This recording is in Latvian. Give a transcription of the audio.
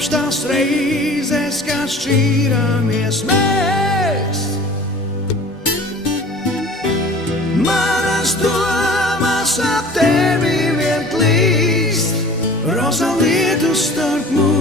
kopš tās reizes, kad šķīrāmies mēs. Manas domas ap tevi vien klīst, roza lietus starp mūs.